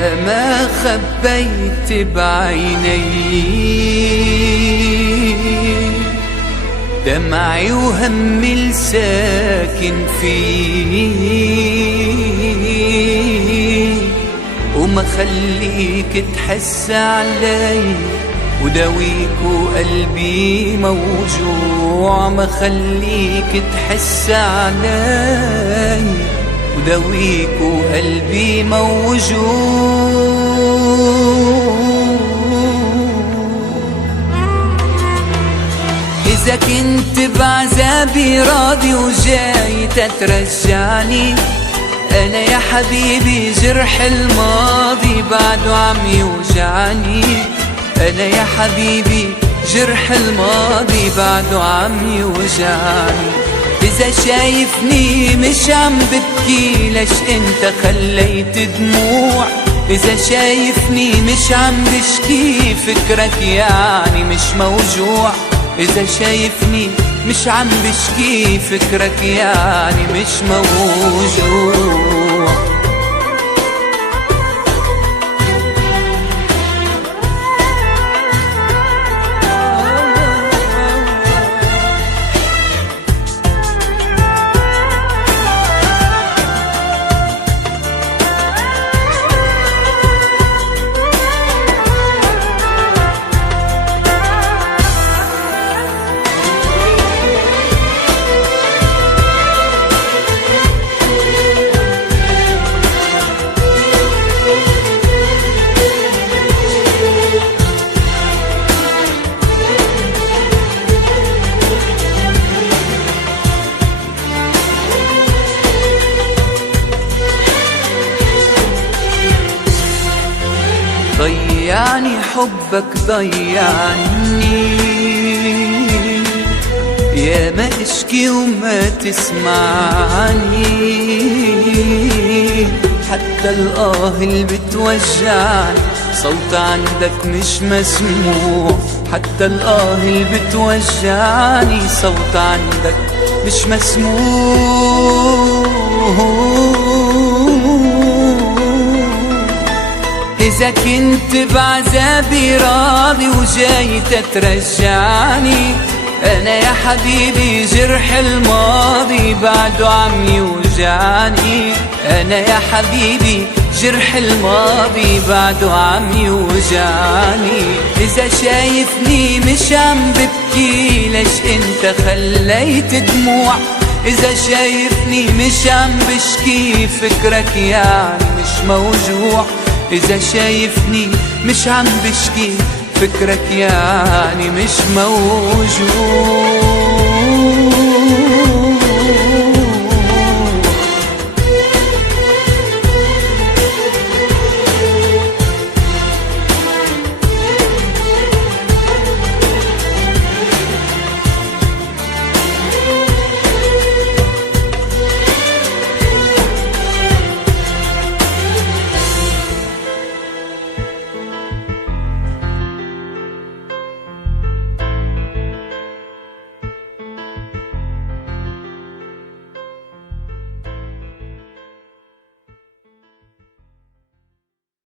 يا ما خبيت بعيني دمعي وهمي الساكن فيه، وما خليك تحس علي وداويك وقلبي موجوع. ما خليك تحس علي وداويك وقلبي موجوع. إذا كنت بعذابي راضي وجاي تترجعني، أنا يا حبيبي جرح الماضي بعده عم يوجعني. أنا يا حبيبي جرح الماضي بعده عم يوجعني. إذا شايفني مش عم ببكي ليش انت خليت دموع؟ إذا شايفني مش عم بشكي فكرك يعني مش موجوع. إذا شايفني مش عم بشكي فكرك يعني مش موجوع. ضيعني حبك ضيعني، يا ما اشكي وما تسمعني. حتى الآه اللي بتوجعني صوت عندك مش مسموع. حتى الآه اللي بتوجعني صوت عندك مش مسموع. إذا كنت بعذابي راضي وجاي تترجعني، أنا يا حبيبي جرح الماضي بعده عم يوجعني. أنا يا حبيبي جرح الماضي بعده عم يوجعني. إذا شايفني مش عم ببكي ليش انت خليت دموع؟ إذا شايفني مش عم بشكي فكرك يعني مش موجوع. إذا شايفني مش عم بشكي فكرك يعني مش موجود.